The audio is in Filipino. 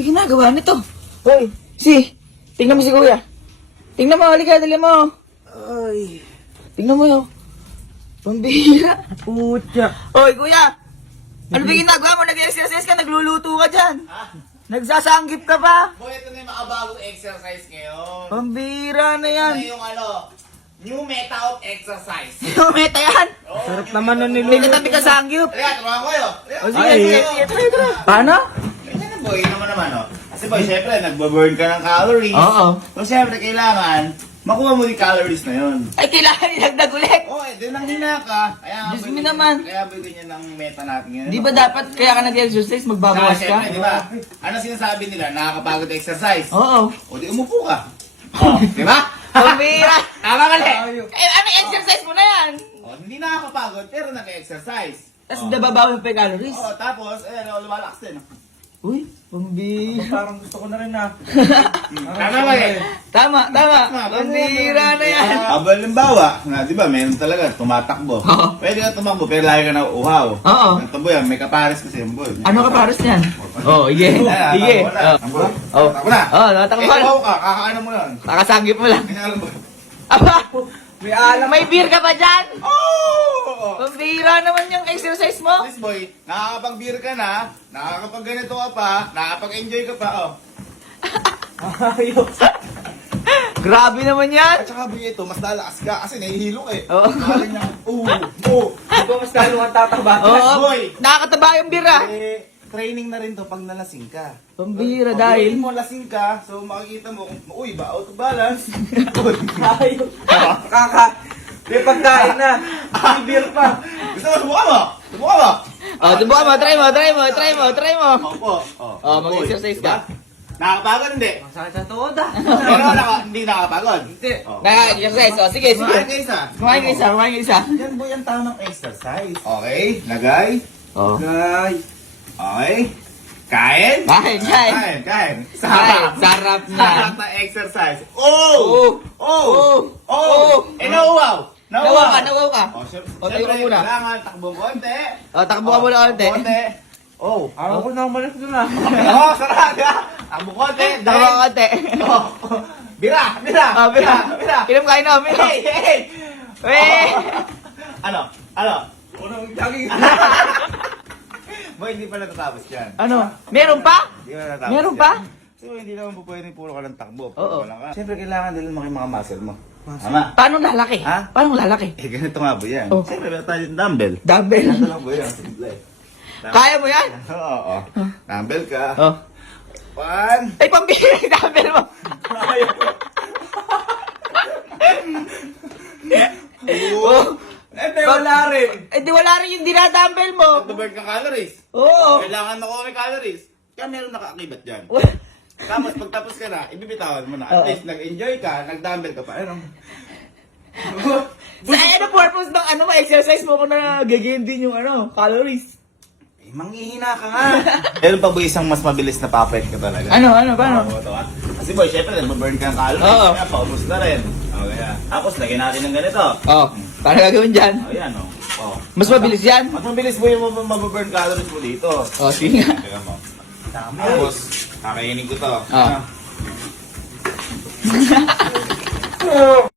Ano ginagawa nito? Hoy, tingnan mo si kuya. Tingnan mo, halika, dali mo. Ay, Tingnan mo yun. Pambihira. putya. Hoy, kuya. Ano ba ginagawa mo? Nag-exercise ka, nagluluto ka dyan. Nagsasanggip ka pa. Boy, ito na yung makabagong exercise ngayon. Pambihira na yan. Ito na yung new meta of exercise. Yung meta yan. Sarap naman nun May niluluto. katabi ka sanggip. Kaya, tumahan ko kayo. O sige, sige, tara. Paano? Ganyan na boy, naman oh. Kasi boy, syempre, nagbaburn ka ng calories. Oo. So syempre, kailangan, makuha mo yung calories na yun. Ay, kailangan ilagdag ulit. Oo, din nang hina ka. Kaya Diyos boy, mo naman. Kaya boy, ganyan ang meta natin ngayon. Di ba dapat kaya ka nag-exercise, Saka magbabawas ka? syempre, di ba? Ano sinasabi nila? Nakakapagod exercise. Oo. O di umupo ka. Oh, di ba? Pambihira. Tama ka li. Eh, ano exercise mo na yan? Oh, hindi nakakapagod, pero nag-exercise. Tapos nababawi mo pa yung calories. Oh, tapos, lumalakas din. Uy, pambihira. Parang gusto ko na rin na. Tama ba eh? Tama. Pambihira na yan. Halimbawa, di ba, meron talaga, tumatakbo. Oo. Pwede ka tumakbo, pero lagi ka na uhaw. Oo. Ang tabo yan, may kapares kasi yung boy. Ano ka paros niyan? Oh, sige. Sige. Oh. Takbo na. Oh, Eh, natakbo. uhaw ka, kakaano mo lang. Nakasanggip mo lang. Ganyan lang boy. Aba, May alam. may beer ka ba dyan? Oh! Pambihira naman yung exercise mo. Please boy, nakakapag-beer ka na, nakakapag-ganito ka pa, nakakapag-enjoy ka pa, oh. Ayos. Grabe naman yan. At saka boy, ito, mas lalakas ka kasi nahihilo ka eh. Oo. Kala niya, Di ba mas lalo ang tataba? Oo, Boy. nakakataba yung beer ah. Eh, training na rin to pag nalasing ka. Pambihira Pag dahil. mo lasing ka, so makikita mo, uy, ba, out of balance. Uy, Ayos. May pagkain na. May beer pa. gusto mo, subukan mo? Subukan mo? Oh, subukan mo, try mo. Opo. Oh, mag-exercise ka. Nakakapagod, hindi. Masakit sa tuhod ah. Pero hindi nakakapagod. Hindi. Oh. Naka-exercise. Oh, sige. Kumain ka isa. Kumain ka isa. Yan po yung tamang exercise. Okay, lagay. Oh. Ay. Okay. Kain. Kain. Sarap na. Sarap na exercise. Oh! Nauwaw Nawaw ka. Oh, O, tayo ka muna. kailangan takbo konti. Oh, takbo ka muna konti. Oh. Araw ko na umalis doon ah. Oh, sarap. Takbo konti. Takbo ka konti. Oh. Bira. Oh, bira. Inom kain na, uminom. Hey. Weh. Ano? Unang jogging. Boy, hindi pa natatapos yan. Ano? Meron pa? Hindi pa natatapos Meron yan. pa? So, hindi naman po pwede puro ka ng takbo. Oo. Siyempre, kailangan din lumaki mga muscle mo. Tama. Paano lalaki? Ha? Paano lalaki? Eh, ganito nga po yan. Oh. Siyempre, meron tayo yung dumbbell. Dumbbell. Ito lang po yan. Simple. Kaya mo yan? Oo. Dumbbell ka. Oh. One. Ay, pambihira yung dumbbell mo. Two. Oh. Eh, wala rin. Eh, di wala rin yung dinadumbbell mo. To burn ka calories. Oo. Kailangan makuha may calories. Kaya meron nakaakibat dyan. Tapos pagtapos ka na, ibibitawan mo na. At Oo. least nag-enjoy ka, nag-dumbbell ka pa. Ano? Sa ano purpose ng ano mo, exercise mo kung nag-gain din yung ano, calories? Eh, manghihina ka nga. Meron pa ba isang mas mabilis na papet ka talaga? Ano, paano? Oo, ito, ah. Kasi boy, syempre, nag-burn ka ng calories. Oo. Kaya paubos na rin. Okay, ah. Tapos, lagyan natin ng ganito. Oh, paano gagawin dyan? O, yan, o. Oh. Mas mabilis yan? Mas mabilis mo yung mababurn calories mo dito. Oh, sige nga. Teka mo. Tapos, kakainin ko to. Ah. Ah.